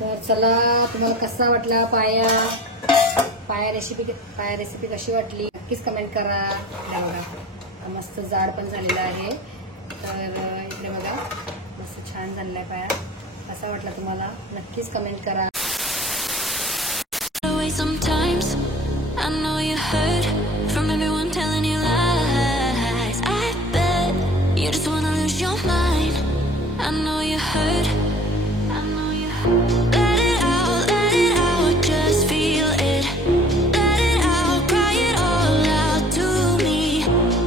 तर चला, तुम्हाला कसा वाटला पाया रेसिपी कशी वाटली नक्कीच कमेंट करा. बघा मस्त जाड पण झालेला आहे. तर इकडे बघा मस्त छान झालेला आहे पाया. कसा वाटला तुम्हाला नक्कीच कमेंट करा. Sometimes I know you heard from everyone telling you lies. I bet you just wanna lose your mind. I know you heard. Let it out, just feel it. Let it out, cry it all out to me.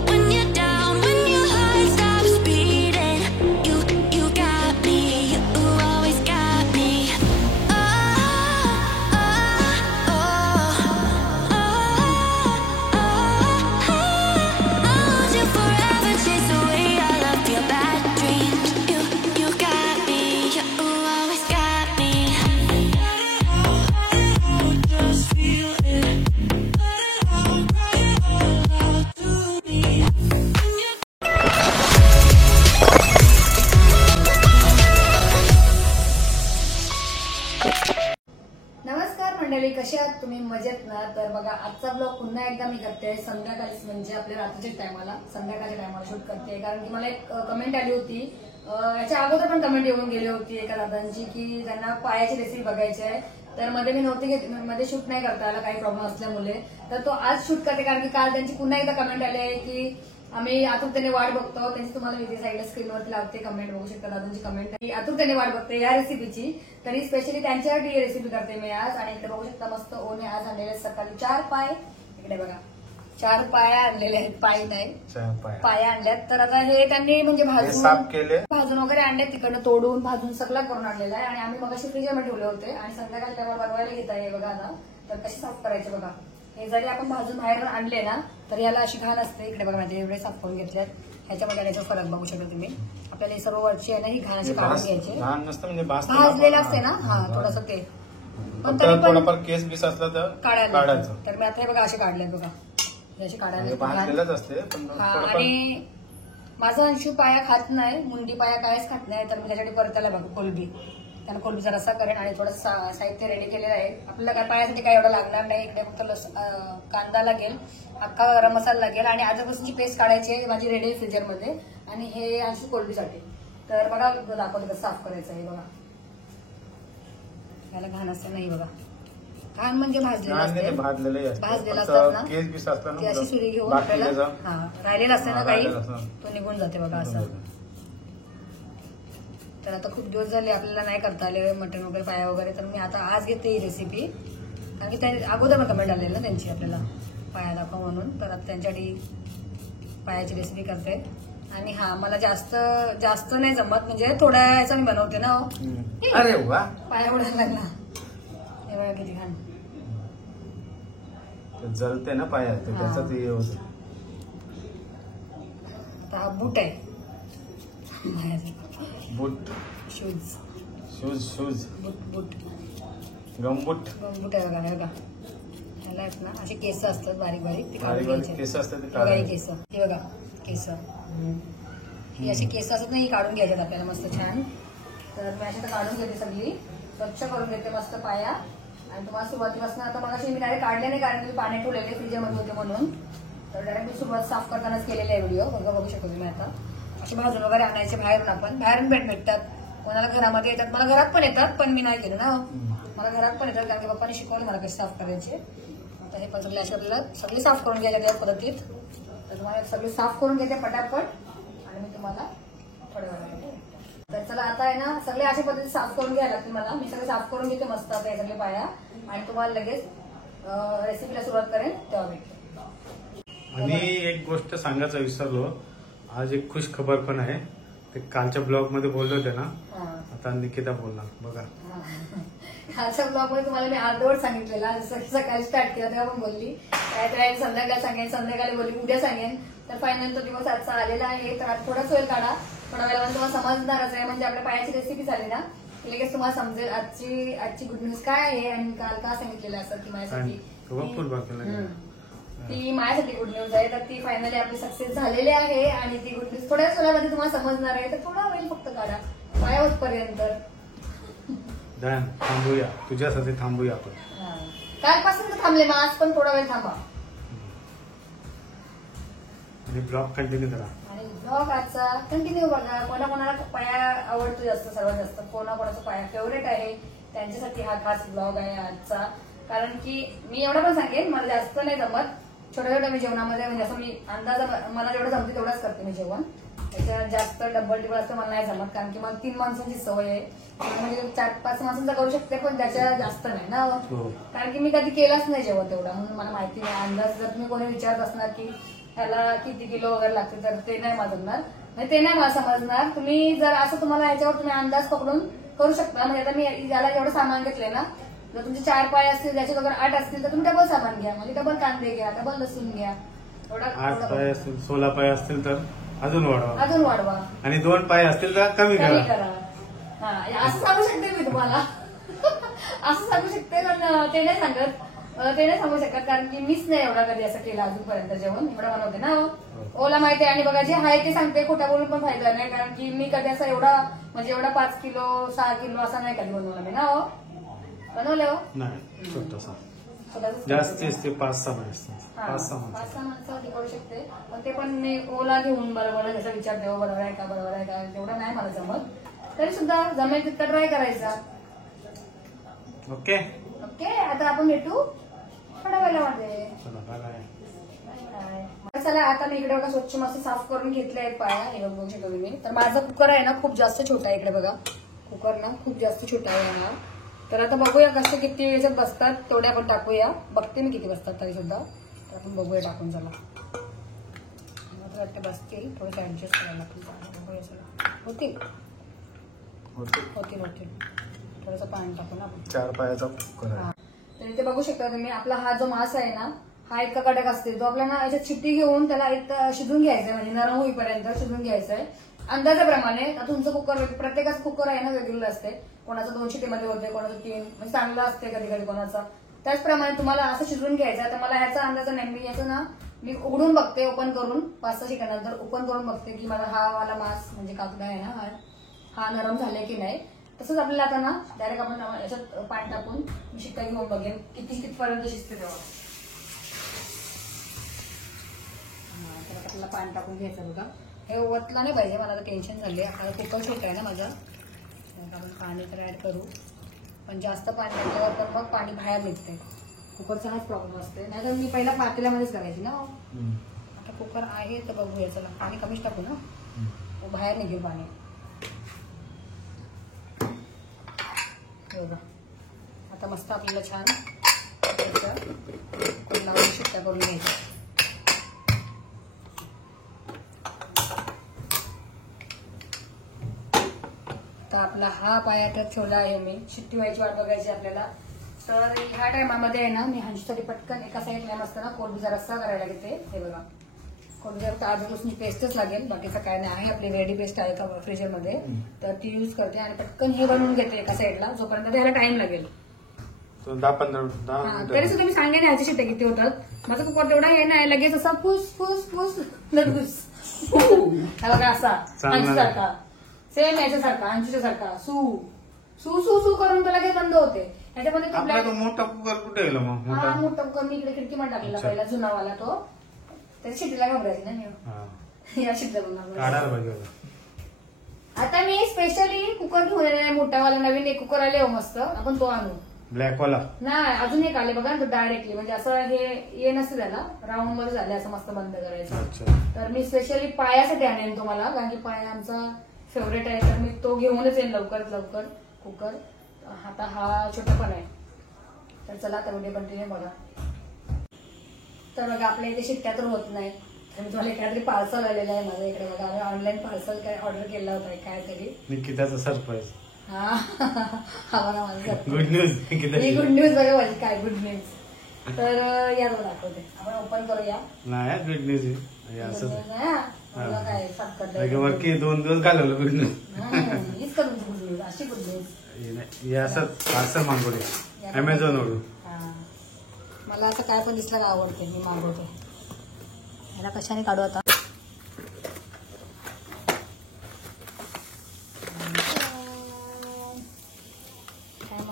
When you're down, when your heart stops beating, you got me, you always got me. नमस्कार मंडळी, कशा आहात तुम्ही? मजेत ना? तर बघा आजचा ब्लॉग पुन्हा एकदा मी करते संध्याकाळीच, म्हणजे आपल्या रात्रीच्या टायमाला, संध्याकाळच्या टायमाला शूट करते. कारण की मला एक कमेंट आली होती, याच्या अगोदर पण कमेंट येऊन गेली होती एका दादांची की त्यांना पायाची रेसिपी बघायची आहे. तर मध्ये मी नव्हते मध्ये शूट नाही करता आला काही प्रॉब्लेम असल्यामुळे. तर तो आज शूट करते कारण की काल त्यांची पुन्हा एकदा कमेंट आली आहे की आम्ही आतुरतेने वाट बघतो. त्यांची तुम्हाला मी साईडला स्क्रीनवरती लावते, कमेंट बघू शकता दादांची कमेंट की आतुरतेने वाट बघते या रेसिपीची. तरी स्पेशली त्यांच्यासाठी ही रेसिपी करते मी आज. आणि इकडे बघू शकता मस्त ओने आज आणलेले सकाळी 4 पाय. इकडे बघा 4 पाया आणलेले आहेत, पाय नाही पाया आणल्यात. तर आता हे त्यांनी म्हणजे भाजून वगैरे आणले, तिकडनं तोडून भाजून सगळं करून आणलेलं आहे. आणि आम्ही मगाशी फ्रीजमध्ये ठेवले होते आणि संध्याकाळी त्यावर बनवायला घेत आहे. बघा ना, तर कशी साफ करायचे बघा. हे जरी आपण भाजून बाहेर आणले ना तर याला अशी घाण असते. इकडे बघा माझे एवढे साफ करून घेतल्यात. ह्याच्यामध्ये याचा फरक बघू शकता तुम्ही. आपल्याला हे सर्व वरची आहे ना ही घाण अशी काढून घ्यायची. भाजलेलं असते ना, हा थोडंसं ते पण तरी पण केस बीस असला तर काढायचं. तर मी आता हे बघा असे काढले बघा, असे काढायला असते. आणि माझा अंशू पाया खात नाही, मुंडी पाया कायच खात नाही. तर मी त्याच्यासाठी परत त्याला बघा कोलबी, त्याला कोलबीचा रस्सा करेन आणि थोडं साहित्य रेडी केलेलं आहे. आपल्याला काय पायासाठी काय एवढं लागणार नाही. इकडे फक्त कांदा लागेल, अख्खा गरम मसाला लागेल आणि अद्रकची पेस्ट काढायची आहे माझी रेडी आहे फ्रीजरमध्ये. आणि हे अंशू कोलबीसाठी. तर बघा दाखवते कसं साफ करायचं आहे. बघा याला घाण असते नाही, बघा घाण म्हणजे भाजलेलं असतात ना, ती अशी सुरी घेऊन आपल्याला राहिलेलं असते ना काही, तो निघून जाते बघा असं. तर आता खूप दिवस झाले आपल्याला नाही करता आले मटण वगैरे पाया वगैरे. तर मी आता आज घेते ही रेसिपी कारण की त्या अगोदर पण कमेंट आलेली ना त्यांची आपल्याला पाया दाखवा म्हणून. तर आता त्यांच्यासाठी पायाची रेसिपी करते. आणि हा मला जास्त नाही जमत, म्हणजे थोड्या याचा मी बनवते ना. अरे वा, पाया उडायला लागला हे बघा किती घाण जलते ना पाया. आता हा बूट आहे, बूट शूज बूट गमबूट आहे बघा. हे बघा ह्याला आहेत ना असे केस असतात बारीक बारीक, ते काढून घ्यायचे. केस असतात केस, हे बघा केस, ही अशी केस असतात ना, ही काढून घ्यायच्यात आपल्याला मस्त छान. तर मी अशी तर काढून घेते, सगळी स्वच्छ करून घेते मस्त पाया. आणि तुम्हाला सुरुवातीपासून आता मगाशी मी डायरेक्ट काढले नाही कारण मी पाणी ठेवलेले फ्रीजमध्ये होते म्हणून. तर डायरेक्ट मी सुरुवात साफ करतानाच केलेला आहे व्हिडिओ. बघू शकतो तुम्ही. आता असे भाजून वगैरे आणायचे बाहेरून, आपण बाहेरून भेटतात. कोणाला घरामध्ये येतात, मला घरात पण येतात पण मी नाही केलं ना. मला घरात पण येतात कारण की पप्पाने शिकवलं मला कसे साफ करायचे. आता हे पण सगळे असे आपल्याला सगळे साफ करून घ्यायचे त्या पद्धतीत. तर तुम्हाला सगळे साफ करून घेते पटापट आणि मी तुम्हाला थोड्या वेळाने. तर चला आता आहे ना सगळे अशा पद्धतीत साफ करून घ्यायला लागतील मला. मी सगळे साफ करून घेते मस्त आता हे सगळे पाया आणि तुम्हाला लगेच रेसिपीला सुरुवात करेन तेव्हा भेटेल. आणि एक गोष्ट सांगायचं विसरलो, आज एक खुश खबर पण आहे. ते कालच्या ब्लॉग मध्ये बोलले होते ना, आता निकिता बोलणार बघा. कालच्या ब्लॉग मध्ये तुम्हाला मी अर्धवट सांगितलेला, सकाळी स्टार्ट केला तेव्हा पण बोलली काय संध्याकाळी सांगेन, संध्याकाळी बोलली उद्या सांगेन. तर फायनल तो दिवस आजचा आलेला आहे. तर आज थोडाच वेळ काढा, थोडा वेळामध्ये तुम्हाला समजणारच आहे. म्हणजे आपल्या पायाची रेसिपी झाली ना लगेच तुम्हाला समजेल आजची गुड न्यूज काय आहे आणि काल का सांगितलेलं असं की माझ्यासाठी ती माझ्यासाठी गुड न्यूज आहे. तर ती फायनली आपली सक्सेस झालेली आहे आणि ती गुड न्यूज थोड्याच वेळामध्ये तुम्हाला समजणार आहे. तर थोडा वेळ फक्त काढा पायावरपर्यंत. डन, थांबूया तुझ्यासाठी थांबूया आपण. हा. कालपासून तर थांबले, मग आज पण थोडा वेळ थांबा आणि ब्लॉग कंटिन्यू करा. आणि ब्लॉग आजचा कंटिन्यू बघा. कोणाकोणाला पाया आवडतो जास्त, सर्वात जास्त कोणाकोणाचा पाया फेवरेट आहे त्यांच्यासाठी हा खास ब्लॉग आहे आजचा. कारण की मी एवढं पण सांगेन, मला जास्त नाही जमत, छोट्या छोट्या मी जेवणामध्ये म्हणजे असं मी अंदाज मला जेवढं जमते तेवढंच करते मी जेवण. त्याच्या जास्त डबल टिबल असं मला नाही जमत, कारण की मला 3 माणसांची सवय आहे. म्हणजे 4-5 माणसांचा करू शकते, पण त्याच्या जास्त नाही ना. कारण की मी कधी केलाच नाही जेवण तेवढा, म्हणून मला माहिती नाही. अंदाज जर तुम्ही कोणी विचारत असणार की ह्याला किती किलो वगैरे लागते, तर ते नाही समजणार, म्हणजे ते नाही मला समजणार. तुम्ही जर असं तुम्हाला ह्याच्यावर तुम्ही अंदाज पकडून करू शकता. म्हणजे आता मी याला जेवढं सामान घेतलंय ना, जर तुमचे 4 पाय असतील, त्याचे वगैरे 8 असतील, तर तुम्ही डबल सामान घ्या. म्हणजे डबल कांदे घ्या, डबल लसूण घ्या. 8 पाय असतील, 16 पाय असतील तर अजून वाढवा. आणि 2 पाय असतील तर कमी कमी करा. करा. हा, असं सांगू शकते मी तुम्हाला. असं सांगू शकते, पण ते नाही सांगत. ते नाही सांगू शकत, कारण की मीच नाही एवढा कधी असं केलं अजूनपर्यंत जेवण. एवढं बनवते ना ओला माहिती आहे. आणि बघा, जे आहे ते सांगते, खोटा बोलून पण फायदा नाही. कारण की मी कधी असं एवढा 5 किलो 6 किलो असा नाही कधी बनवला मी ना. बनवलं नाही, छोटासा स्वतःच जास्तीच ते 5-6 माणसं. 5-6 माणसं करू शकते, पण ते पण मी ओला घेऊन बरोबर जसं विचारते, बरोबर आहे का तेवढं नाही मला जमत. तरी सुद्धा जमेल तितका ट्राय करायचा. ओके. आता आपण भेटू थोड्या वेळामध्ये. चला, आता मी इकडे बघा स्वच्छ मस्त साफ करून घेतले आहेत पाया. हे बघू शकतो तुम्ही. तर माझा कुकर आहे ना खूप जास्त छोटा आहे. इकडे बघा, कुकर ना खूप जास्त छोटा आहे ना. तर आता बघूया कसं किती याच्यात बसतात, तेवढे आपण टाकूया. बघते मी किती बसतात तरी सुद्धा. तर आपण बघूया टाकून. चला, मला वाटतं बसतील, थोडंसं ऍडजस्ट करायला लागतील. बघूया, चला. होतील. थोडंसं पाणी टाकून आपण 4 पायाचा कुकर आहे. तर इथे बघू शकता तुम्ही, आपला हा जो मांस आहे ना, हा इतका कडक असते. तो आपल्याला याच्यात शिट्टी घेऊन त्याला एक शिजून घ्यायचंय, म्हणजे नरम होईपर्यंत शिजून घ्यायचंय अंदाजाप्रमाणे. आता तुमचं कुकर, प्रत्येकाचं कुकर आहे ना वेगवेगळं असते. कोणाचं 2 शिट्टीमध्ये होते, कोणाचं 3, म्हणजे चांगलं असते कधी कधी कोणाचं. त्याचप्रमाणे तुम्हाला असं शिजवून घ्यायचं. तर मला ह्याचा अंदाज नाही, मी याचं ना मी उघडून बघते, ओपन करून 5-6 शिट्ट्यानंतर ओपन करून बघते की मला हा वाला मांस म्हणजे काकडा आहे ना, हा नरम झालाय की नाही. तसंच आपल्याला आता ना डायरेक्ट आपण याच्यात पाणी टाकून मी शिट्ट्या घेऊन बघेन कितीपर्यंत शिजते तेव्हा. आपल्याला पाणी टाकून घ्यायचं बघा. हे ओतला नाही पाहिजे, मला आता टेन्शन झाले. आता कुकर छोटा आहे ना माझा, आपण पाणी तर ऍड करू. पण जास्त पाणी टाकल्यावर तर मग पाणी बाहेर निघते. कुकरचा हाच प्रॉब्लेम असते. नाही तर मी पहिला पातेल्यामध्येच करायची ना. आता कुकर आहे तर बघूया. चला, पाणी कमीच टाकू ना, बाहेर निघेल पाणी. आता मस्त आपल्याला छान लावून शिट्ट्या करून घ्यायच्या. तर आपला हा पाया तर ठेवला आहे मी. शिट्टी व्हायची वाट बघायची आपल्याला. तर ह्या टायमामध्ये आहे ना मी ह्यांच्यासाठी पटकन एका साईडला मस्त ना कोळंबीचा रस्सा करायला घेते. हे बघा, कोळंबीचा आधी लसूणची पेस्टच लागेल, बाकीचं काय नाही. आहे आपली रेडी पेस्ट आहे का फ्रीजरमध्ये, तर ती यूज करते. आणि पटकन हे बनवून घेते एका साईडला, जोपर्यंत त्याला टाइम लागेल. 10-15 तरी सुद्धा मी सांगेन ह्याची शिट्ट्या किती होतात. माझा कुकर तेवढा हे नाही, लगेच असा फुस फुस फुस लगेच बघा असा अंशूसारखा, सेम याच्यासारखा अंशूच्यासारखा सू सू सू सू करून तो लगेच बंद होते. ह्याच्यामध्ये मोठा कुकर कुठे गेला मग? हा मोठा कुकर मी इकडे खिडकीमध्ये टाकलेला पहिला जुनावाला तो. त्याची शिट्टीला घाबरायची ना मी. या शिट्ट्या काढायला पाहिजे. आता मी स्पेशली कुकर घेऊन येणार मोठावाला. नवीन एक कुकर आले हो मस्त, आपण तो आणू. ब्लॅक वाला नाही, अजून एक आले बघा, तो डायरेक्टली म्हणजे असं हे नसतं त्याला, राऊंड मध्ये झाले असं मस्त बंद करायचं. तर मी स्पेशली पायासाठी आणेन तुम्हाला, कारण की पाया आमचा फेवरेट आहे. तर मी तो घेऊनच येईन लवकरात लवकर कुकर. आता हा छोटा पण आहे. तर चला, तर उद्या कंटिन्यू बघा. तर बघा, आपल्या इथे शिट्ट्या तर होत नाही. तर मी तुम्हाला काहीतरी पार्सल आलेलं आहे माझ्या इकडे बघा. आम्ही ऑनलाईन पार्सल काय ऑर्डर केला होता काहीतरी. निकिताचा सरप्राईज. हा बघा माझं गुड न्यूज. गुड न्यूज बघा माझी. काय गुड न्यूज? तर या मला दाखवते, आपण ओपन करूया. नाही, गुड न्यूज आहे असं काय वरती 2 दिवस घालवलं गुड न्यूज. हीच का तुमची गुड न्यूज? अशी गुड न्यूज असं पार्सल मागवले अमेझॉन वरून. मला असं काय पण दिसलं का आवडते, मी मागवते. याला कशाने काढू आता?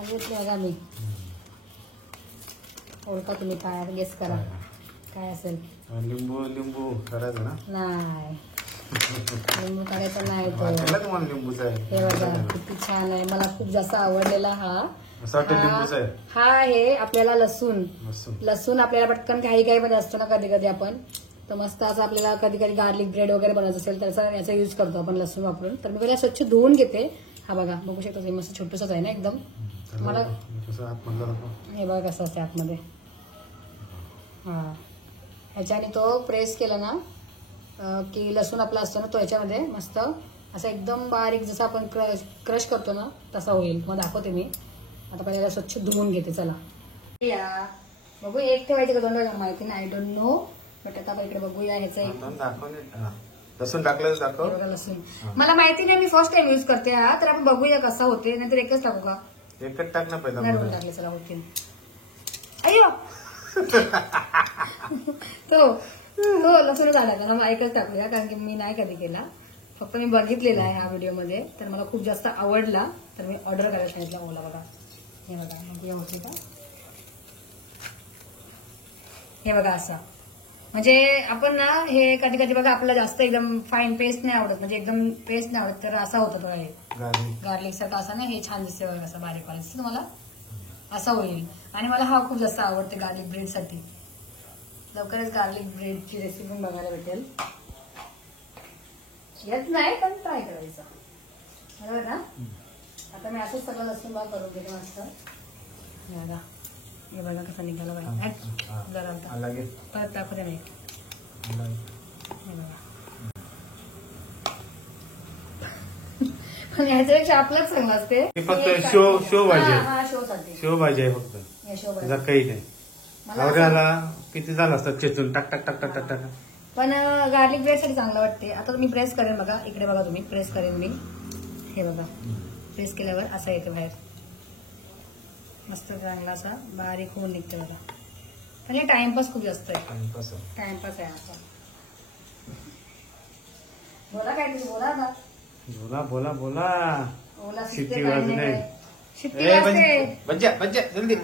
बघितले बघा मी. ओळखा तुम्ही काय गेस करा काय असेल. लिंबू लिंबू करायचं ना. नाही लिंबू काढायचं नाही तो. वाटलं तुम्हाला लिंबूचा आहे. हे बघा किती छान आहे. मला खूप जास्त आवडलेला हा. असं वाटतं लिंबूचा आहे. हा आहे आपल्याला लसूण. मस्त. लसूण आपल्याला पटकन काही मध्ये असतो ना कधी कधी आपण. तर मस्त असं आपल्याला कधी कधी गार्लिक ब्रेड वगैरे बनवायचं असेल तर याचा यूज करतो आपण लसूण वापरून. तर मी पहिला स्वच्छ धुवून घेते. हा बघा बघू शकता तुम्ही मस्त छोटूसच आहे ना एकदम. मला कसं आतमधलं दाखव. हे बघा कसं असते आतमध्ये. हा ह्याच्याने तो प्रेस केला ना की लसूण आपला असतो ना तो ह्याच्यामध्ये मस्त असं एकदम बारीक जसं आपण क्रश करतो ना तसा होईल. मग दाखवते मी. आता पहिल्याला स्वच्छ धुवून घेते. चला या बघू एक ठेवायचे का दोन माहिती नाही. I don't know. बट आता आपण इकडे बघूया ह्याचं एक लसूण टाकलं दाखव. बघा लसूण. मला माहिती नाही मी फर्स्ट टाइम यूज करते हा. तर आपण बघूया कसा होते. नाहीतर एकच टाकू का. एकच टाक ना पहिला. नाही टाकले चला होतील. अय्यो तो लसूण झाला का मला एकच टाकूया कारण की मी नाही कधी केला. फक्त मी बघितलेला आहे ह्या व्हिडिओमध्ये. तर मला खूप जास्त आवडला तर मी ऑर्डर करायला सांगितलं ओला. बघा हे बघा म्हणजे होते का. हे बघा असं म्हणजे आपण ना हे कधी कधी बघा आपल्याला जास्त एकदम फाईन पेस्ट नाही आवडत म्हणजे एकदम पेस्ट नाही आवडत. तर असा होता बघा हे गार्लिक सारखा असा ना. हे छान दिसते बघा असं बारीक बारीक तुम्हाला असा होईल. आणि मला हा खूप जास्त आवडते गार्लिक ब्रेड साठी. लवकरच गार्लिक ब्रेडची रेसिपी पण बघायला भेटेल. येत नाही पण ट्राय करायचं बरोबर ना. आता मी असंच सगळं लसूण बाग करून घेते मस्त. बघा हे बघा कसा निघाला बघा. जरा परत टाकू दे नाही. पण ह्याच्यापेक्षा आपलंच चांगलं असते. फक्त शो भाजी आहे. हा शो साठी शो भाजी आहे फक्त. शो भाजी त्याचा काही नाही. आवड्याला किती झालं असतं चेचून टाक टाक टाक टाक टाक टाक. पण गार्लिक ब्रेड साठी चांगलं वाटते. आता मी प्रेस करेन बघा. इकडे बघा तुम्ही प्रेस करेन मी. हे बघा प्रेस केल्यावर असा येते बाहेर मस्त चांगला असा बारीक होऊन निघते बघा. पण हे टाइमपास खूप जास्त आहे. टाइमपास आहे आता. बोला काय तुझं बोला आता. बोला बोला बोला. बोला शिट्टी वाजले. शिट्टी वाजते. बज्जा बज्जा जल्दी.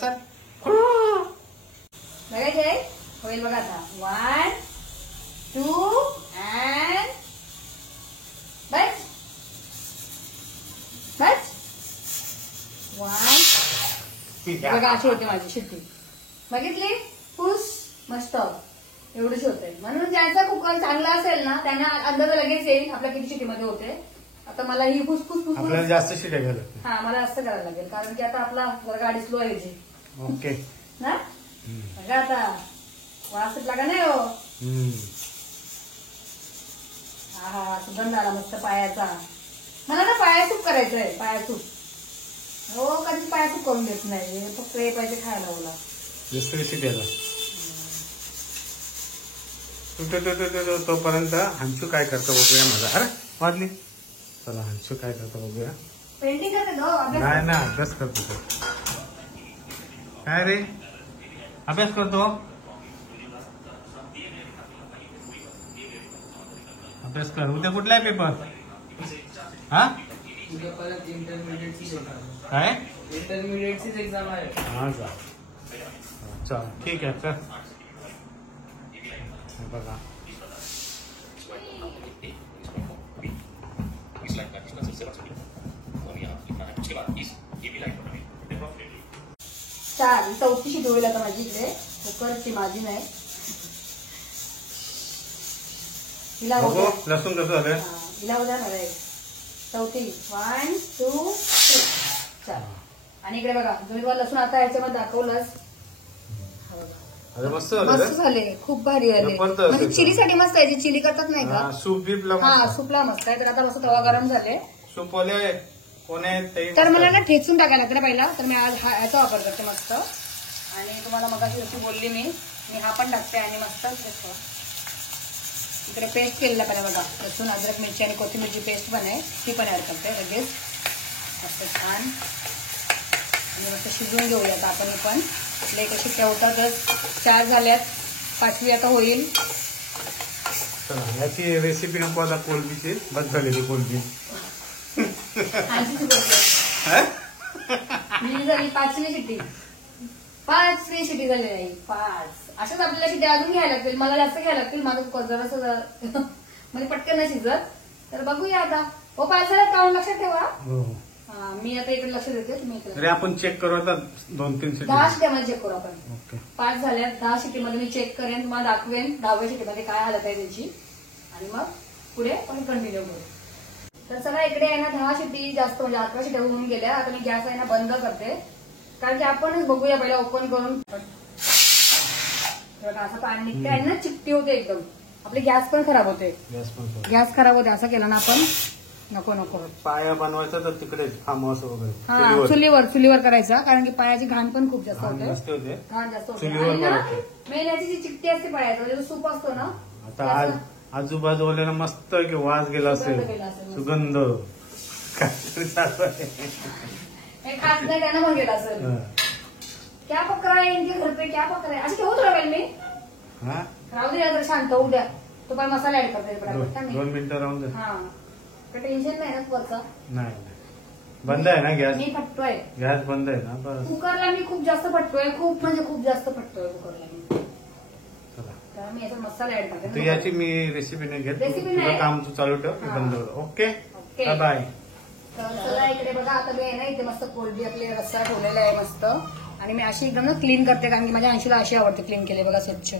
चल बघायचे होईल बघा आता. 1 2 and बस बस 1 बघा अशी होते माझी शिट्टी. बघितली फुस मस्त एवढीच होते. म्हणून ज्याचा कुकर चांगला असेल ना त्यांना अंदाज लगेच येईल आपल्या किती शिट्टीमध्ये होते. आता मला ही फुसफुस आपल्याला जास्त शिट्या घ्यायला. हा मला असं करायला लागेल कारण की आता आपला जरा गाडी स्लो आहे ओके ना. बघा आता वास लागा नाही हो. हा सुगंध आला मस्त पायाचा. मला ना पाया सूप करायचंय. पाया सूप हो कधी पाया सूप करून देत नाही. फक्त हे पाहिजे खायला ओला. दुसरी शिट्याला तोपर्यंत हंशू काय करतो बघूया. माझा अरे वाजली. चला हंशू काय करतो बघूया. पेंटिंग करते नाही ना अभ्यास करतो तो. काय रे अभ्यास करतो. अभ्यास कर. उद्या कुठला आहे पेपर. हा काय इंटरमिडिएटचीच एक्झाम आहे. हा जा चल ठीक आहे चल. बघा चाल चौथी शिटी होईल आता माझी इकडे. कुकरची माझी नाही. हिला बघू लसूण कसं झालं. हिला उद्या मला एक चौथी 1 2 3 चाल. आणि इकडे बघा तुम्ही मला लसूण आता याच्यामध्ये दाखवलंच. मस्त मस्त झाले. खूप भारी झाले. म्हणजे चिलीसाठी मस्त आहे. चिली करतात नाही का सूप बीपला. हा सूपला मस्त आहे. तर आता मस्त तवा गरम झाले. सूप वाले कोणे तर मला ना ठेचून टाकायला लागतं पहिला. तर मी आज ह्याचा वापर करते मस्त. आणि तुम्हाला मग अशी बोलली मी हा पण टाकते. आणि मस्त इकडे पेस्ट केलेला पहिला बघा. लसूण अद्रक मिरची आणि कोथिंबीरची पेस्ट पण आहे ती पण ऍड करते लगेच. मस्त छान आणि मस्त शिजवून घेऊयात आपण. हे पण आपल्या इकडे शिट्ट्या होतातच. 4 झाल्यात. 5वी आता होईल. याची रेसिपी नको आता कोलबीची. बस झालेली कोलबी. 80 करते मी झाली 5वी शिट्टी 5वी शिट्टी झाली नाही 5 अशाच आपल्याला शिट्टी अजून घ्यायला लागतील मला जास्त घ्यायला लागतील माझं कुकर जरासं म्हणजे पटकन नाही शिजत तर बघूया आता हो 5 झाल्यात काउंट लक्षात ठेवा हो हा मी आता इकडे लक्ष देते तुम्ही इकडे तरी आपण चेक करू आता 2-3 शिट्टी 10 शिट्ट्यामध्ये चेक करू आपण ओके 5 झाल्यात 10 शिट्टीमध्ये मी चेक करेन तुम्हाला दाखवेन 10व्या शिट्टीमध्ये काय हालत आहे त्याची आणि मग पुढे आपण कंटिन्यू करू तर चला इकडे आहे ना 10 शिट्टी जास्त म्हणजे 11 शिट्ट्या होऊन गेल्या आता मी गॅस आहे ना बंद करते कारण की आपणच बघूया पहिला ओपन करून असं पाणी निघते आहे ना चिकटी होते एकदम आपले गॅस पण खराब होते गॅस पण करू. गॅस खराब होते असं केलं ना आपण नको नको पाया बनवायचा तर तिकडे फार्म हाऊस वगैरे हा चुलीवर करायचा कारण की पायाची घाण पण खूप जास्त घाण होते जास्त होते घाण जास्त होते चुलीवर आणि ना बनवते. मेन याची जी चिकटी असते पायाचा म्हणजे जो सूप असतो ना आता आज आजूबाजूवाल्याला मस्त की वास गेला सुगंध असेल गेला असेल. सुगंध काहीतरी चालू आहे. हे खास नाही त्यांना पण गेला असेल हा. क्या पकरा आहे इनके घर पे क्या पकरा आहे असं ठेवत राहील मी हा? राहू दे जर शांत होऊ द्या तो पण मसाला ऍड करता येईल बरोबर का नाही 2 मिनिटं राहून दे हा काही टेन्शन नाही ना वरचा नाही बंद आहे ना गॅस मी फटतोय गॅस बंद आहे ना बस कुकरला मी खूप जास्त फटतोय खूप म्हणजे खूप जास्त फटतोय कुकरला मी चला कारण मी याचा मसाला ऍड तू करते याची मी रेसिपी नाही घेत Recipe तुझं नाही. काम तू चालू ठेव मी हा. बंद करतो ओके ओके. बाय तर चला इकडे बघा आता मी आहे ना इथे मस्त कोलबी आपली रस्सा ठेवलेला आहे मस्त आणि मी अशी एकदम ना क्लीन करते कारण की माझ्या अंशूला अशी आवडते क्लीन केले बघा स्वच्छ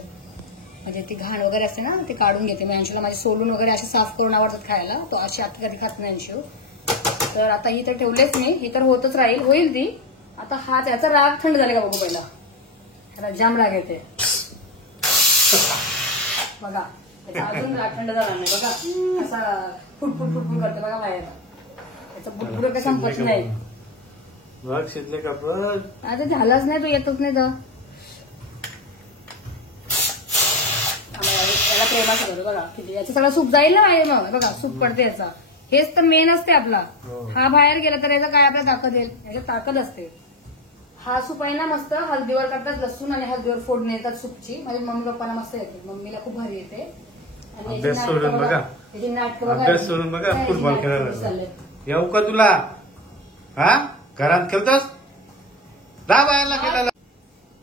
म्हणजे ती घाण वगैरे असते ना ती काढून घेते मी अंशूला माझी सोलून वगैरे अशी साफ करून आवडतात खायला तो अशी आता कधी खात नाही अंशू तर आता ही तर ठेवलेच मी ही तर होतच राहील होईल ती आता हा त्याचा राग थंड झाले का बघू पहिला त्याला जाम राग येते बघा त्याचा अजून राग थंड झाला नाही बघा असा फुटफुट फुटफुट करते बघा बाहेर त्याचं बुडबुड काही संपत नाही बघ शिजले का बघ आता झालंच नाही तू येतच नाही तर याला प्रेमाचं करू बघा किती याचं सगळं सूप जाईल ना बाहेर मग बघा सूप पडते याचा हेच तर मेन असते आपला हो. हा बाहेर गेला तर याचा काय आपल्या ताकद येईल याच्यात ताकद असते हा सूप आहे ना मस्त हळदीवर करतात लसूण आणि हळदीवर फोडणी येतात सूपची माझ्या मम्मी पप्पाला मस्त येते मम्मीला खूप भारी येते आणि याची अभ्यास नाटकं सोडून बघा. याची नाटकं बघा अभ्यास सोडून बघा काय फुटबॉल याची नाटकं खेळायला चाललंय. येऊ का तुला हा घरात खेळतोस जा बाहेरला खेळायला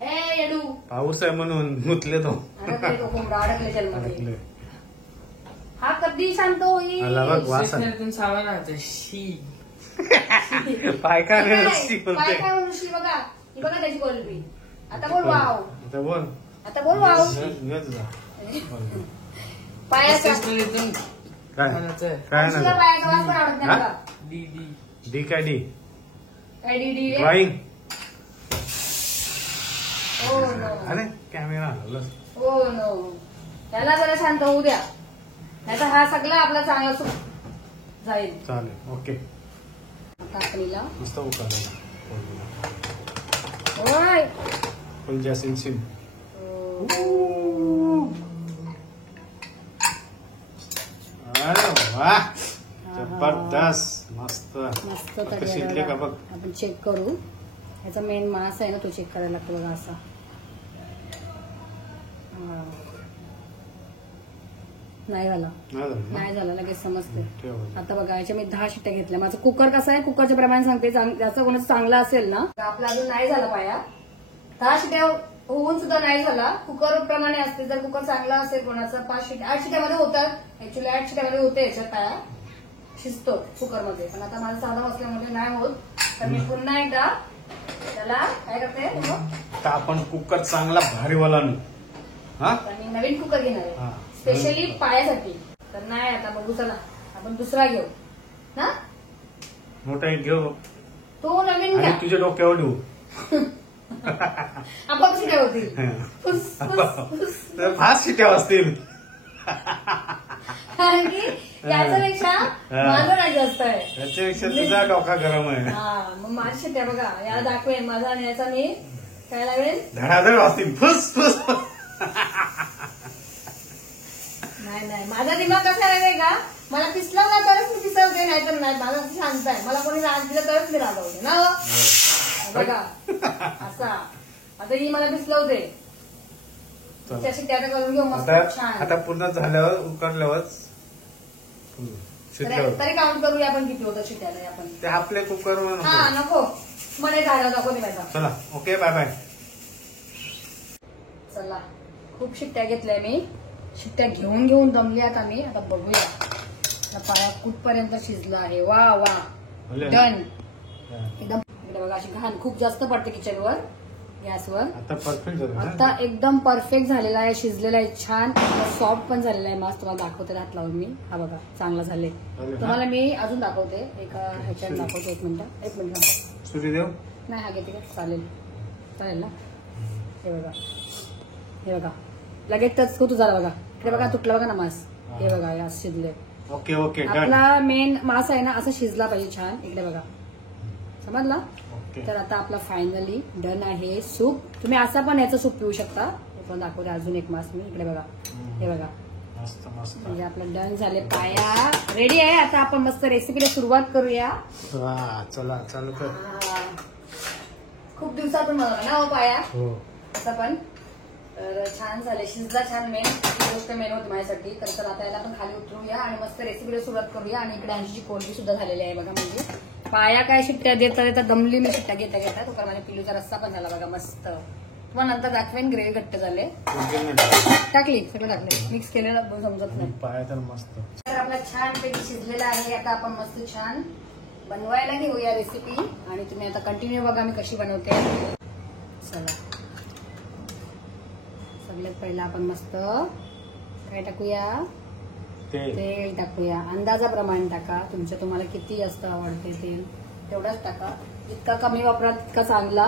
ए येडू पाऊस आहे म्हणून मुतले तो अडकले तो कोंबडा अडकले जन्ममध्ये अडकले. हा कधी शांत होईल आला बघ वास आहे. स्टेशनरीतून सामान आणतं शी पाय काय काय रस्सी बोलते काय म्हणून श्री बघा ही बघा त्याची कोलबी आता बोल वाव आता बोल आता बोल वाव घे तुझा. बोल. पायाचा स्टेशनरीतून काय आणायचं काय अंशूला ना पायाचा वास पण आवडत नाही हा? बघा. डी डी डी काय डी काय डी ड्रॉइंग हो नो अरे कॅमेरा हलवला हो नो त्याला जरा शांत होऊ द्या नाहीतर हा सगळा आपला चांगला सुख जाईल चालेल ओके काकडीला मस्त उकाळला होय फुल जासिन सिम अरे वा जबरदस्त मस्त मस्त आता तरी शिजले का बघ आपण चेक करू याचा मेन मास आहे ना तो चेक करायला लागतो बघा असा हा. नाही झाला नाही झालं ना? नाही झाला लगेच समजते ठेव आता बघा याच्या मी 10 शिट्ट्या घेतल्या माझं कुकर कसं आहे कुकरच्या प्रमाणे सांगते त्याचा कोणाचा चांगला असेल ना तर आपला अजून नाही झाला पाया 10 शिट्ट्या होऊन सुद्धा नाही झाला कुकर प्रमाणे असते जर कुकर चांगला असेल कोणाचा 5 शिट्ट्या 8 शिट्ट्यामध्ये होतात ऍक्च्युली 8 शिट्ट्यामध्ये होते याच्यात पाया शिजतो कुकरमध्ये पण आता माझं साधा असल्यामुळे नाही होत तर मी पुन्हा एकदा त्याला काय करते मग आता आपण कुकर चांगला भारीवाला आणू हा तर मी नवीन कुकर घेणार हा. आहे स्पेशली पायासाठी तर नाही आता बघू चला आपण दुसरा घेऊ ना मोठा एक घेऊ तो नवीन आणि घ्या तुझ्या डोक्यावर ठेवू आपोआप शिट्या होतील हा. फुस, फुस, फुस. तर 5 शिट्ट्या वाजतील कारण की याच्यापेक्षा माझं नाही जास्त आहे त्याच्यापेक्षा तुझा डोका गरम आहे हा मग माझी शिट्ट्या बघा याला दाखवेन माझा आणि याचा मी काय लावेल धडाधड वाजतील फुस फुस नाही नाही माझा दिमाग कसा आहे का मला पिसला ना तरच मी पिसवते नाही तर नाही माझा शांत आहे मला कोणी राग दिलं तरच मी रागवते ना हो? बघा असा आता ही मला पिसलवते त्या शिट्ट्या आता करून घेऊ मस्त आता छान आता पूर्ण झाल्यावर उकडल्यावर शिजल्यावर तरी काउंट करूया आपण किती होतं शिट्याला आपण. ते आपले कुकरवर हा नको. नको मला झालं नको ते माझा. चला ओके बाय बाय. चला खूप शिट्ट्या घेतल्या मी. शिट्ट्या घेऊन घेऊन दमल्यात आम्ही. आता बघूया पाया कुठपर्यंत शिजला आहे. वा वा डन एकदम. इकडे बघा अशी घाण खूप जास्त पडते किचनवर गॅसवर. आता परफेक्ट झालं. आता एकदम परफेक्ट झालेला आहे. शिजलेला आहे छान. सॉफ्ट पण झालेला आहे. मस्त तुम्हाला दाखवते हात लावून मी. हा बघा चांगला झाले. तुम्हाला मी अजून दाखवते एका ह्याच्यात दाखवते. एक मिनिट सुरी देव नाही हा घेते का चालेल चालेल ना. हे बघा लगेच टच होतो जरा बघा. इकडे बघा तुटला बघा ना मांस. हे बघा या शिजले. Okay okay done. आपला मेन मांस आहे ना असं शिजला पाहिजे छान. इकडे बघा समजला. ओके तर आता आपला फायनली डन आहे सूप. तुम्ही असा पण याचं सूप पिऊ शकता. हे पण दाखवते अजून एक मांस मी. इकडे बघा हे बघा मस्त मस्त. म्हणजे आपलं डन झाले. पाया रेडी आहे. आता आपण मस्त रेसिपीला सुरुवात करूया. वा चला चालू कर. खूप दिवसातून बनवला ना हो पाया हो असं पण. तर छान झाले. शिजला छान. मेन ही गोष्ट मेन होती माझ्यासाठी. तर चला आता याला आपण खाली उतरूया आणि मस्त रेसिपीला सुरुवात करूया. आणि इकडे आमची कोलबी सुद्धा झालेली आहे बघा. म्हणजे पाया काय शिट्ट्या देता देता दमली मी. शिट्ट्या घेता घेता तो माझ्या पिल्लूचा रस्सा पण झाला बघा मस्त. तुम्हाला नंतर दाखवेन. ग्रेव्ही घट्ट झाले. टाकली सगळं टाकले. मिक्स केलेलं समजत नाही. पाया तर मस्त. तर आपला छान पैकी शिजलेला आहे. आता आपण मस्त छान बनवायला घेऊया रेसिपी. आणि तुम्ही आता कंटिन्यू बघा मी कशी बनवते. चला सगळ्यात पहिला आपण मस्त काय टाकूया. तेल टाकूया. अंदाजाप्रमाणे टाका. तुम्हाला किती जास्त आवडते तेल तेवढाच टाका. जितका कमी वापरा तितका चांगला.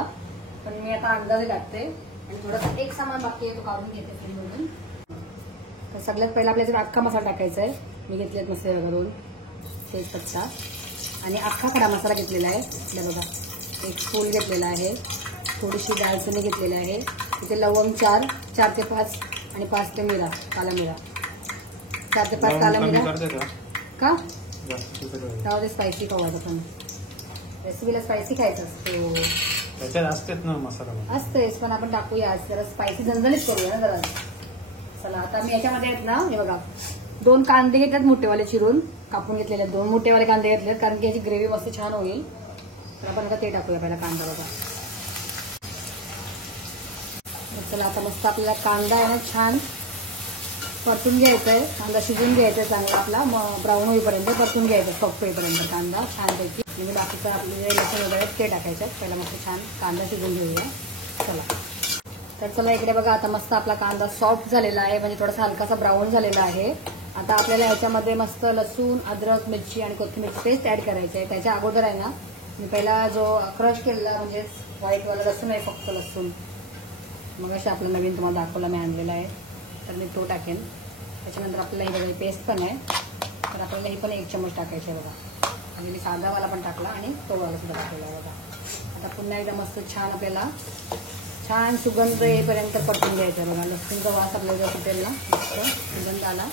पण मी आता अंदाजे टाकते. आणि थोडासा एक सामान बाकी आहे तो काढून घेते फ्रीजमधून. तर सगळ्यात पहिला आपल्याला अख्खा मसाला टाकायचा आहे. मी घेतलेत मसाला करून तेजपत्ता आणि अख्खा खडा मसाला घेतलेला आहे. इकडे बघा एक फूल घेतलेला आहे. थोडीशी दालचिनी घेतलेली आहे. इथे लवंग 4 ते 5 आणि 5 ते मिरा काला मिरा. 4 ते 5 काला मिरा का त्यामध्ये स्पायसी खावायचं. पण रेसिपीला स्पायसी खायचं असतो. त्याच्यात असतेच ना मसाला असतेच पण आपण टाकूया जरा स्पायसी झणझणीत करूया ना जरा. चला आता मी याच्यामध्ये आहेत ना हे बघा 2 कांदे घेतलेत मोठेवाले चिरून कापून घेतलेले. 2 मोठेवाले कांदे घेतलेत कारण की याची ग्रेव्ही मस्त छान होईल. तर आपण आता ते टाकूया पहिला कांदा बघा. चला आता मस्त आपल्याला कांदा आहे ना छान परतून घ्यायचा आहे. कांदा शिजून घ्यायचा आहे चांगला आपला ब्राऊन होईपर्यंत परतून घ्यायचा. सॉफ्ट होईपर्यंत कांदा छानपैकी. म्हणजे बाकीचं आपले लसूण वगैरे ते टाकायचं. पहिला मस्त छान कांदा शिजून घेऊया. चला तर चला इकडे बघा आता मस्त आपला कांदा सॉफ्ट झालेला आहे. म्हणजे थोडासा हलकासा ब्राऊन झालेला आहे. आता आपल्याला ह्याच्यामध्ये मस्त लसूण अद्रक मिरची आणि कोथिंबीरची पेस्ट ऍड करायची आहे. त्याच्या अगोदर आहे ना मी पहिला जो क्रश केलेला म्हणजे व्हाईटवाला लसूण आहे फक्त लसूण मग अशी आपला नवीन तुम्हाला दाखवला मी आणलेला आहे. तर मी तो टाकेन. त्याच्यानंतर आपल्याला ही बघा पेस्ट पण आहे. तर आपल्याला ही पण 1 चम्मच टाकायची आहे बघा. आणि मी साधावाला पण टाकला आणि तो वाला सुद्धा टाकलेला आहे बघा. आता पुन्हा एकदा मस्त छान आपल्याला छान सुगंध येईपर्यंत परतून घ्यायचा बघा. लसूणचा वास आपल्याला सुटेल ना मस्त सुगंध आला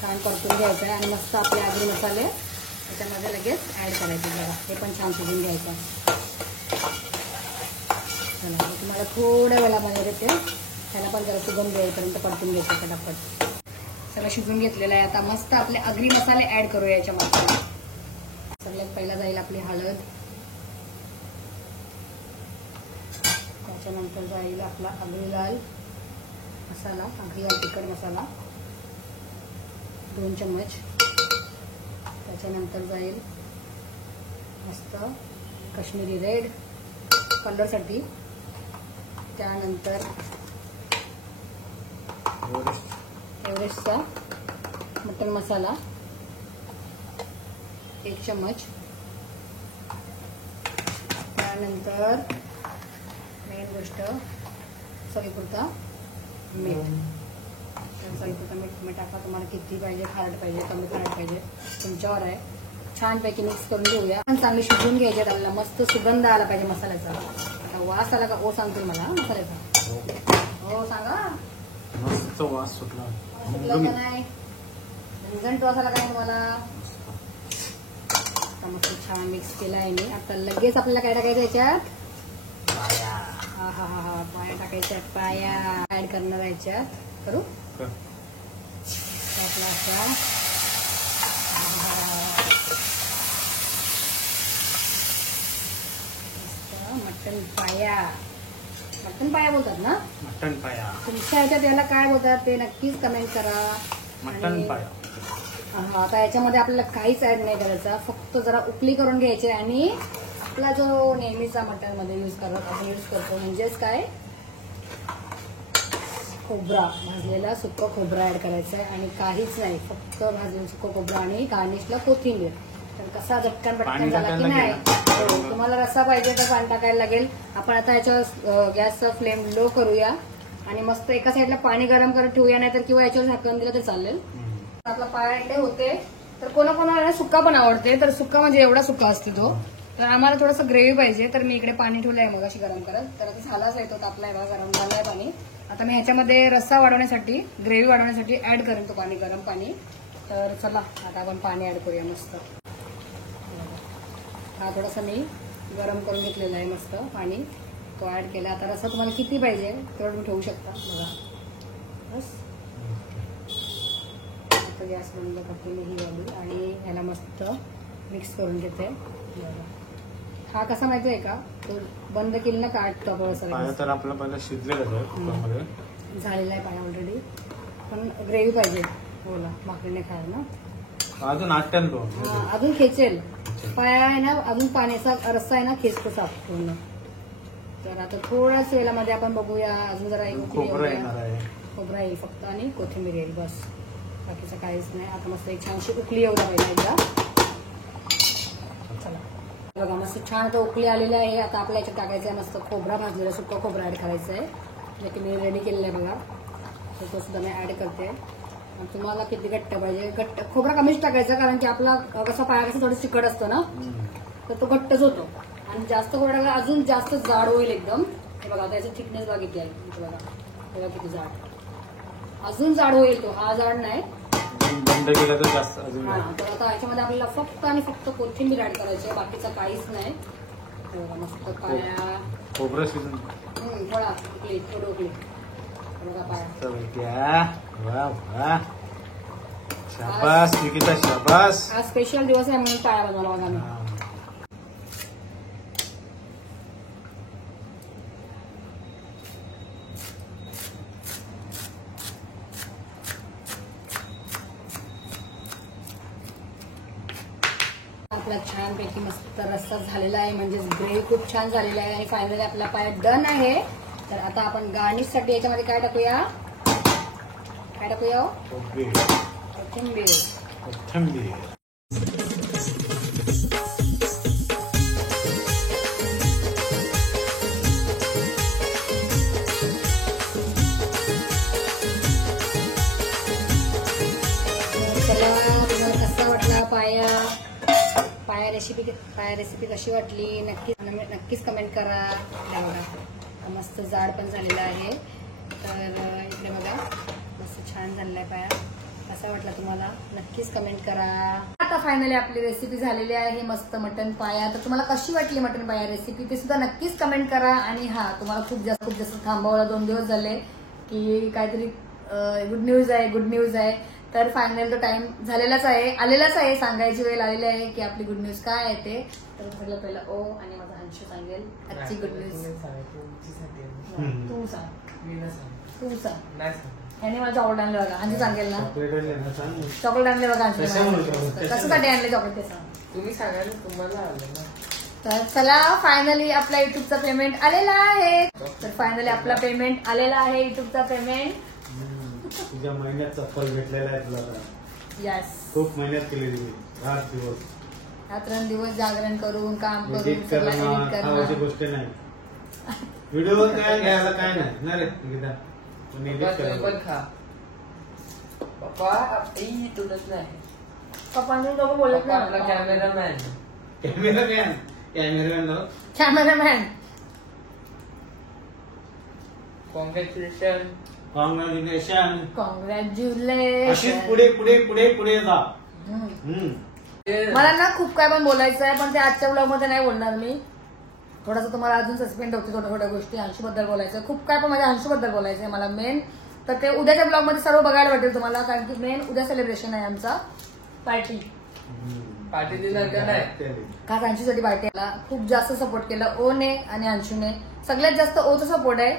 छान परतून घ्यायचा आहे. आणि मस्त आपले आगरी मसाले त्याच्यामध्ये लगेच ऍड करायचे बघा. हे पण छान शिजून घ्यायचं. चला तुम्हाला थोड्या वेळामध्ये देते. त्याला पण जरा सुगंध येईपर्यंत परतून घ्यायचं फटाफट. सगळं शिजून घेतलेलं आहे. आता मस्त आपले आगरी मसाले ऍड करूया याच्यामध्ये. सगळ्यात पहिला जाईल आपली हळद. त्याच्यानंतर जाईल आपला आगरी लाल मसाला. आगरी लाल तिखट मसाला 2 चम्मच. त्याच्यानंतर जाईल मस्त काश्मीरी रेड कलरसाठी. त्यानंतर एव्हरेस्टचा मटन मसाला 1 चम्मच. त्यानंतर मेन गोष्ट चवीपुरता मीठ. चवीपुरता मीठ तुम्ही टाका. तुम्हाला किती पाहिजे खारट पाहिजे कमी खारट पाहिजे तुमच्यावर आहे. छानपैकी मिक्स करून घेऊया. पण चांगली शिजून घ्यायचे. त्याला मस्त सुगंध आला पाहिजे मसाल्याचा. आता वास आला का ओ सांगतील मला मसाल्याचा. हो सांगा. मस्त वास सुटला. सुटलं का नाही झणझणीत वास आला काय तुम्हाला. आता मस्त छान मिक्स केला आहे मी. आता लगेच आपल्याला काय टाकायचं याच्यात पाया. हा हा हा हा पाया टाकायच्यात. पाया ऍड करणार याच्यात करू आपला असा मटन पाया. मटन पाया बोलतात ना मटन पाया. तुमच्या ह्याच्यात याला काय बोलतात ते नक्कीच कमेंट करा. मटन आणि- पाया. हा, आता याच्यामध्ये आपल्याला काहीच ऍड नाही करायचा, फक्त जरा उकळी करून घ्यायची आणि आपला जो नेहमीचा मटन मध्ये आपण यूज करतो म्हणजेच काय खोबरा, भाजलेला सुकं खोबरा ऍड करायचं आहे आणि काहीच नाही, फक्त भाजलेलं सुकं खोबरा आणि गार्निशला कोथिंबीर. तर कसा झटकन पटकन पाणी झाला की टाकायला नाही. लागेल हो, तुम्हाला रस्सा पाहिजे तर पाणी टाकायला लागेल. आपण आता याच्यावर गॅसचा फ्लेम लो करूया आणि मस्त एका साईडला पाणी गरम करत ठेवूया, नाही तर किंवा याच्यावर झाकण दिलं तर चालेल. आपला पाया इकडे होते. तर कोणाकोणाला सुक्का पण आवडते, तर सुक्का म्हणजे एवढा सुक्का असते तो. तर आम्हाला थोडंसं ग्रेव्ही पाहिजे, तर मी इकडे पाणी ठेवलंय मग अशी गरम करत. तर आता झालाच आहे तो, तापलाय बघा, गरम झालाय पाणी. आता मी ह्याच्यामध्ये रस्सा वाढवण्यासाठी, ग्रेव्ही वाढवण्यासाठी ऍड करेन तो पाणी, गरम पाणी. तर चला आता आपण पाणी ऍड करूया मस्त. हा थोडासा मी गरम करून घेतलेला आहे मस्त पाणी, तो ऍड केला. आता रस्सा तुम्हाला किती पाहिजे तेवढं तुम्ही ठेवू शकता बघा. बस आता गॅस बंद करते मी ही वाली आणि ह्याला मस्त मिक्स करून घेते. हा कसा माहिती आहे का, तो बंद केली ना काढतो पाया तर आपला पहिला शिजलेलं आहे कुकरमध्ये. झालेला आहे पाया ऑलरेडी, पण ग्रेव्ही पाहिजे. हो ना, भाकरीने खायला ना. अजून आट्यान तो हा, अजून खेचेल पाया आहे ना, अजून पाण्याचा रस्सा आहे ना, खेचतो साफ पूर्ण. तर आता थोड्याच वेळामध्ये आपण बघूया, अजून जरा एक उकळी येऊ खोबरं द्या. येणार आहे. खोबरा येईल फक्त आणि कोथिंबीर येईल, बस, बाकीचं काहीच नाही. आता मस्त एक छानशी उकळी येऊ द्या पहिला एकदा. चला बघा मस्त छान आता उकळी आलेली आहे. आता आपल्या याच्यात टाकायचं आहे मस्त खोबरा भाजलेला, सुका खोबरा ऍड करायचं आहे, जे की मी रेडी केलेलं आहे बघा. तर तो सुद्धा मी ऍड करते. आणि तुम्हाला किती घट्ट पाहिजे, घट्ट खोबरा कमीच टाकायचा, कारण की आपला कसा पाया कसं थोडं चिकट असतं ना, तर तो घट्टच होतो. आणि जास्त खोबरा टाकला अजून जास्त जाड होईल एकदम. हे बघा आता याचं थिकनेस बघितली आहे इथे बघा, बघा किती जाड, अजून जाड होईल तो. हा जाड नाही, बंद केला तर जास्त अजून. हा. तर आता याच्यामध्ये आपल्याला फक्त आणि फक्त कोथिंबीर ऍड करायची आहे, बाकीचं काहीच नाही. हे बघा मस्त पाया, खोबरं शिजून थोडा उकळी, थोडं उकळी. बघा पाया, चला. वा वा, शाबास निकिता, शाबास. आज स्पेशल दिवस आहे म्हणून पाया बनवला बघा मी. हा. आपला छानपैकी मस्त रस्सा झालेला आहे, म्हणजेच ग्रेव्ही खूप छान झालेली आहे आणि फायनली आपला पाया डन आहे. तर आता आपण गार्निशसाठी याच्यामध्ये काय टाकूया, काय टाकूया, कोथिंबीर. कोथिंबीर. कोथिंबीर. चला तुम्हाला कसा वाटला पाया रेसिपी कशी वाटली नक्कीच कमेंट करा. हे बघा मस्त जाड पण झालेला आहे. तर इकडे बघा मस्त छान झालेला आहे पाया. कसा वाटला तुम्हाला नक्कीच कमेंट करा. आता फायनली आपली रेसिपी झालेली आहे मस्त मटन पाया. तर तुम्हाला कशी वाटली मटन पाया रेसिपी ते सुद्धा नक्कीच कमेंट करा. आणि हा तुम्हाला खूप जास्त थांबवला, 2 दिवस झाले की काहीतरी गुड न्यूज आहे. तर फायनल तो टाइम झालेलाच आहे, आलेलाच आहे, सांगायची वेळ आलेली आहे की आपली गुड न्यूज काय आहे ते. तर सगळं पहिलं ओ आणि माझा अंशू सांगेल आजची गुड न्यूज. तू सांग ह्याने मला चॉकलेट आणले बघा. अंशू सांगेल ना, चॉकलेट आणले बघा अंशू. कशासाठी आणले चॉकलेट ते सांग. तुम्ही सांगा ना, तुम्हाला आलं ना. तर चला फायनली आपला युट्यूबचा पेमेंट आलेला आहे. तर फायनली आपला पेमेंट आलेला आहे, युट्यूबचा पेमेंट. तुझ्या महिन्यात चप्पल भेटलेला आहे तुला. यस, खूप मेहनत केलेली, 8 दिवस रात्रंदिवस जागरण करून काम करून एडिट सगळं करणं, edit करणं. खावायची गोष्ट नाही. व्हिडिओ काय घ्यायला काय नाही ना रे निकिता, पण edit पप्पा, तुम्ही करावं. पण खा. पप्पा ई तुलत नाही. पप्पांनी लोक बोलत पप्पा आपला नाही. Cameraman. Cameraman cameraman. Congratulation. Congratulation. अशीच कॉंग्रॅच्युलेशन. पुढे जा. मला ना खूप काय पण बोलायचं आहे, पण ते आजच्या ब्लॉग मध्ये नाही बोलणार मी. थोडंसं तुम्हाला अजून सस्पेंड होती थोड्या गोष्टी. अंशूबद्दल बोलायचं खूप काय, पण माझ्या अंशूबद्दल बोलायचं आहे मला मेन. तर ते उद्याच्या ब्लॉग मध्ये सर्व बघायला भेटेल तुम्हाला, कारण की मेन उद्या सेलिब्रेशन आहे आमचा, पार्टी. पार्टी देणार का नाही? खास अंशूसाठी पार्टीला खूप जास्त सपोर्ट केला ओने आणि अंशूने. सगळ्यात जास्त ओचा सपोर्ट आहे.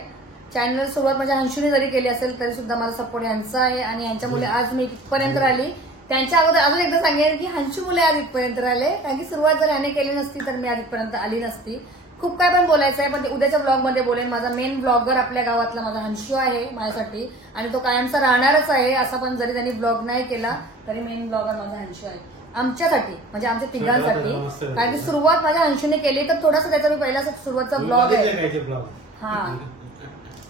चॅनल सुरुवात माझ्या अंशूने जरी केली असेल तरी सुद्धा मला सपोर्ट यांचा आहे आणि यांच्यामुळे आज मी इथपर्यंत राहिली. त्यांच्या अगोदर अजून एकदा सांगेन की हंशू मुले आज इथपर्यंत राहिले, कारण की सुरुवात जर याने केली नसती तर मी आज इथपर्यंत आली नसती. खूप काय पण बोलायचं आहे, पण ते उद्याच्या ब्लॉगमध्ये बोलेन. माझा मेन ब्लॉगर आपल्या गावातला माझा हंशू आहे माझ्यासाठी, आणि तो कायमचा राहणारच आहे. असा पण जरी त्यांनी ब्लॉग नाही केला तरी मेन ब्लॉगर माझा हंशू आहे आमच्यासाठी, म्हणजे आमच्या तिघांसाठी. कारण की सुरुवात माझ्या हंशूने केली, तर थोडासा त्याचा मी पहिला सुरुवातचा ब्लॉग आहे. हा,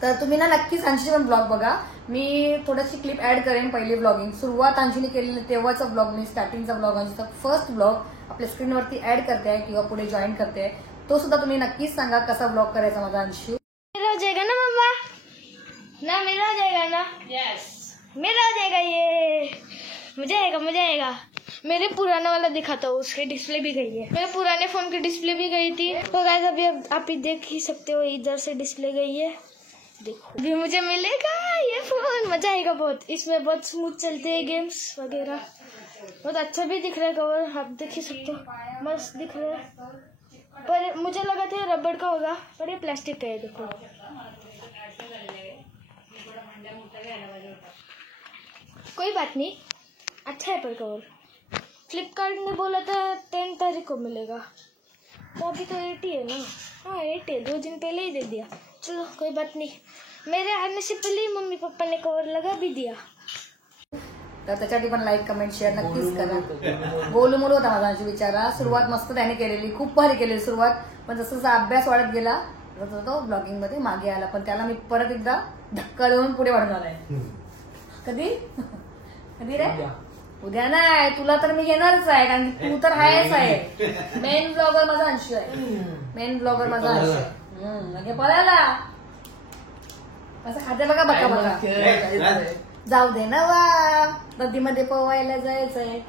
तर तुम्ही ना नक्कीच हंशीचे पण ब्लॉग बघा. मी थोडीशी क्लिप ऍड करेन. पहिली ब्लॉगिंग सुरुवात हंशीने केलेली तेव्हाचा ब्लॉग, मी स्टार्टिंगचा ब्लॉग हंशीचा फर्स्ट ब्लॉग आपल्या स्क्रीनवरती ऍड करते किंवा पुढे जॉईन करते. तो सुद्धा तुम्ही नक्कीच सांगा कसा ब्लॉग करायचा माझा अंशू. मेरा हो जाएगा ना मम्मा? ना मेरा हो जाएगा ना? यस, मेरा हो जाएगा. ये मजा आएगा, मजा आएगा. मेरे पुराना वाला दिखाता हूँ, उसकी डिस्प्ले भी गई है. मेरे पुराने फोन की डिस्प्ले भी गई थी. तो गाइस अभी आप ही देख ही सकते हो, इधर से डिस्प्ले गई है. देखो अभी मुझे मिलेगा ये फोन. मजा आएगा बहुत. इसमें बहुत स्मूथ चलते हैं गेम्स वगैरह. बहुत अच्छा भी दिख रहा है कवर, आप देख ही सकते हो. मस्त दिख रहा है. पर मुझे लगा था ये रबड़ का होगा, पर ये प्लास्टिक का है. देखो कोई बात नहीं, अच्छा है. पर कवर फ्लिपकार्ट ने बोला था 10 तारीख को मिलेगा, तो अभी तो 8 ही है ना. हाँ 8 है, 2 दिन पहले ही दे दिया. चलो कोई बात नहीं, मेरे आने से पहले ही मम्मी पापा ने कवर लगा भी दिया. तर त्याच्यासाठी पण लाईक कमेंट शेअर नक्कीच करा. गोलू मुलं होता माझा अंशू बिचारा. सुरुवात मस्त त्याने केलेली, खूप भारी केलेली सुरुवात, पण जसं जसा अभ्यास वाढत गेला तसं तो ब्लॉगिंग मध्ये मागे आला. पण त्याला मी परत एकदा धक्का देऊन पुढे वाढवणार आहे. कधी कधी रे? उद्या नाही, तुला तर मी घेणारच आहे, कारण की तू तर आहेच आहे. मेन ब्लॉगर माझा अंशू आहे. मेन ब्लॉगर माझा अंशू आहे. म्हणजे पळाला असं खाते बघा बघा बघा. जाऊ दे ना वा, नदीमध्ये पोवायला जायचंय.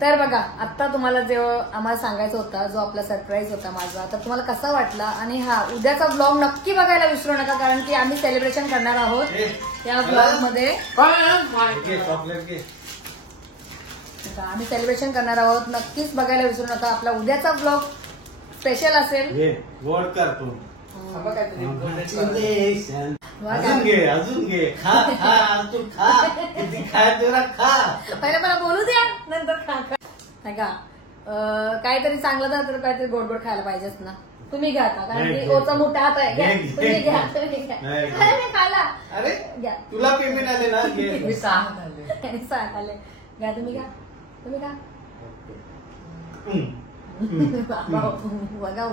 तर बघा, आता तुम्हाला जो आम्हाला सांगायचा होता, जो आपला सरप्राईज होता माझा, तर तुम्हाला कसा वाटला. आणि हा उद्याचा ब्लॉग नक्की बघायला विसरू नका, कारण की आम्ही सेलिब्रेशन करणार आहोत या ब्लॉग मध्ये. आम्ही सेलिब्रेशन करणार आहोत, नक्कीच बघायला विसरू नका. आपला उद्याचा ब्लॉग स्पेशल असेल. अजून घे खा खा तू खा, किती खाय तेवढा खा. पहिले मला बोलू द्या, नंतर खा. नाही का, काहीतरी चांगलं झालं तर काहीतरी गोड गोड खायला पाहिजेच ना. तुम्ही घ्या आता, कारण की ओचा मोठा हात आहे. घ्या तुम्ही, घ्या तुम्ही घ्या. अरे मी खाला. अरे घ्या, तुला पेमेंट आले ना, मी 6 खाल्ले. सहा खाल्ले. घ्या तुम्ही, घ्या तुम्ही खा. बघा.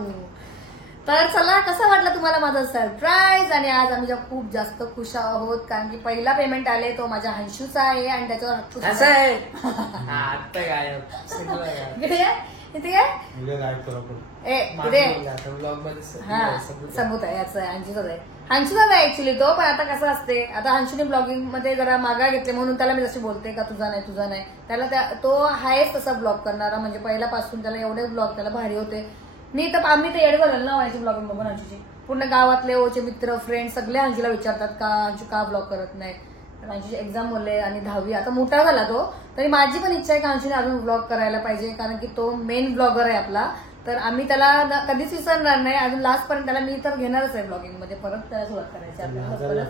तर चला, कसं वाटलं तुम्हाला माझं सरप्राईज. आणि आज आम्ही खूप जास्त खुश आहोत, कारण की पहिला पेमेंट आले तो माझ्या हंशूचा आहे, आणि त्याच्यावर असं आहे. आता काय सगळं काय इथे काय ब्लॉग मध्ये हा सबूत आहे याचं, हंशूचाच आहे. हंशूचाच आहे ऍक्च्युली तो. पण आता कसं असते, आता हंशूने ब्लॉगिंग मध्ये जरा मागा घेतले म्हणून त्याला मी जशी बोलते का तुझा नाही तुझा नाही. त्याला तो आहेच तसा ब्लॉग करणारा, म्हणजे पहिल्यापासून त्याला एवढे ब्लॉग त्याला भारी होते. आम्ही तर येड घालवलं ना व्हायची ब्लॉगिंग बघून हंशूची. पूर्ण गावातले ओचे मित्र फ्रेंड सगळे हंशूला विचारतात का हंशू का ब्लॉग करत नाही. हंशूची एक्झाम बोलले आणि 10वी आता मोठा झाला तो, तरी माझी पण इच्छा आहे की हंशूने अजून ब्लॉग करायला पाहिजे, कारण की तो मेन ब्लॉगर आहे आपला. तर आम्ही त्याला कधीच विसरणार नाही. अजून लास्ट पर्यंत त्याला मी तर घेणारच आहे ब्लॉगिंग मध्ये. परत त्याला सुरुवात करायची आपल्याला.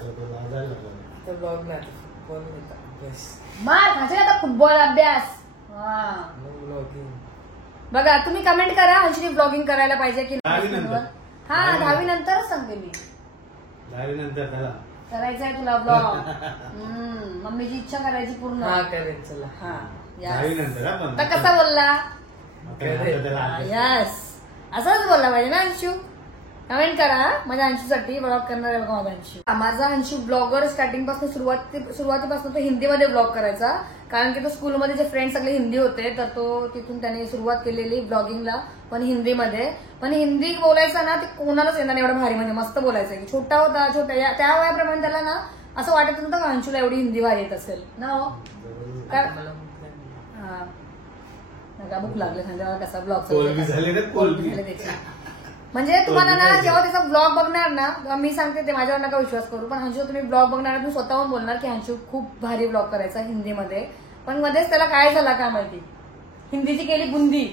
ब्लॉग नाही, फोन अभ्यास. मार खायचे आता फुटबॉल अभ्यास. ब्लॉगिंग बघा, तुम्ही कमेंट करा हंशूने ब्लॉगिंग करायला पाहिजे की 10वी नंतर. हा 10वी नंतरच सांगते मी. 10वी नंतर त्याला करायचा आहे तुला ब्लॉग. मम्मीची इच्छा करायची पूर्ण. हा करेन. चला हा 10वी नंतर आपण तर कसा बोलला. त्याला यस, असंच बोलला पाहिजे ना अंशू. कमेंट करा माझ्या अंशूसाठी. ब्लॉग करणार आहे बघा माझा अंशू. माझा अंशू ब्लॉगर स्टार्टिंग पासून सुरुवातीपासून तो हिंदीमध्ये ब्लॉग करायचा, कारण की तो स्कूलमध्ये जे फ्रेंड सगळे हिंदी होते, तर तो तिथून त्याने सुरुवात केलेली ब्लॉगिंगला, पण हिंदीमध्ये. पण हिंदी बोलायचा ना ते कोणालाच येणार एवढं भारी, म्हणजे मस्त बोलायचं की छोटा होता. त्या वयाप्रमाणे त्याला ना असं वाटत नव्हतं का अंशूला एवढी हिंदी भारी येत असेल ना. हो हा भूक लागले कसा कोलबी झाली ना, कोलबी. ब्लॉग त्याची. म्हणजे तुम्हाला ना जेव्हा त्याचा ब्लॉग बघणार ना, तेव्हा मी सांगते ते माझ्यावर नका विश्वास करू, पण हंशू तुम्ही ब्लॉग बघणार तुम्ही स्वतःहून बोलणार की हंशू खूप भारी ब्लॉग करायचा हिंदीमध्ये. पण मध्येच त्याला काय झाला काय माहिती, हिंदीची केली बुंदी.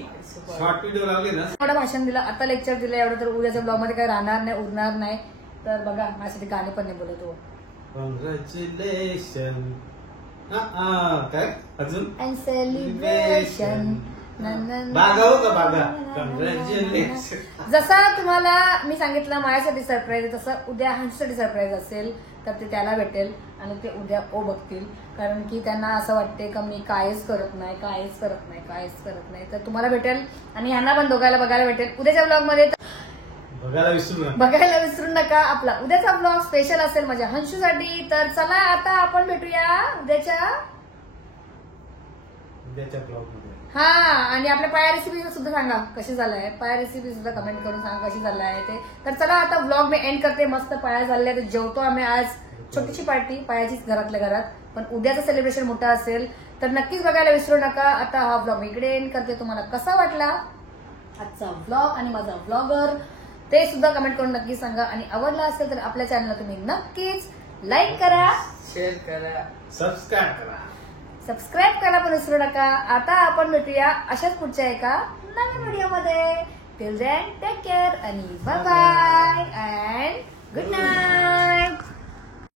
शॉर्ट व्हिडिओ लावले ना. एवढं भाषण दिलं, आता लेक्चर दिलं एवढं, तर उद्याच्या ब्लॉग मध्ये काही राहणार नाही, उरणार नाही. तर बघा माझ्यासाठी गाणे पण नाही बोलत हो. कॉंग्रॅच्युलेशन. काय अजून अँड सेलिब्रेशन. बागा हो का बागा. कॉंग्रॅच्युलेशन. जसा तुम्हाला मी सांगितलं माझ्यासाठी सरप्राईज आहे, तसं उद्या हंससाठी सरप्राईज असेल तर ते त्याला भेटेल आणि ते उद्या ओ बघतील. कारण की त्यांना असं वाटते का मी काहीच करत नाही, काहीच करत नाही, काहीच करत नाही. तर तुम्हाला भेटेल आणि ह्यांना पण दोघायला बघायला भेटेल उद्याच्या ब्लॉग मध्ये. बघायला विसरू नका. बघायला विसरू नका. आपला उद्याचा ब्लॉग स्पेशल असेल माझ्या हंशूसाठी. तर चला आता आपण भेटूया उद्याच्या ब्लॉग मध्ये. हा, आणि आपल्या पाया रेसिपी सुद्धा सांगा कशी झालाय. पाया रेसिपी सुद्धा कमेंट करून सांगा कशी झालाय ते. तर चला आता ब्लॉग मी एंड करते. मस्त पाया झाले तर जेवतो आम्ही आज. छोटीशी पार्टी पायाचीच घरातल्या घरात, पण उद्याचं सेलिब्रेशन मोठं असेल तर नक्कीच बघायला विसरू नका. आता हा ब्लॉग इकडे एंड करते. तुम्हाला कसा वाटला आजचा ब्लॉग आणि माझा ब्लॉगर ते सुद्धा कमेंट करून नक्की सांगा. आणि आवडला असेल तर आपल्या चॅनलला तुम्ही नक्कीच लाईक करा, शेअर करा, सबस्क्राईब करा. सबस्क्राईब करायला पण विसरू नका. आता आपण भेटूया अशाच पुढच्या एका नवीन व्हिडिओमध्ये. टिल देन टेक केअर आणि bye bye and good night.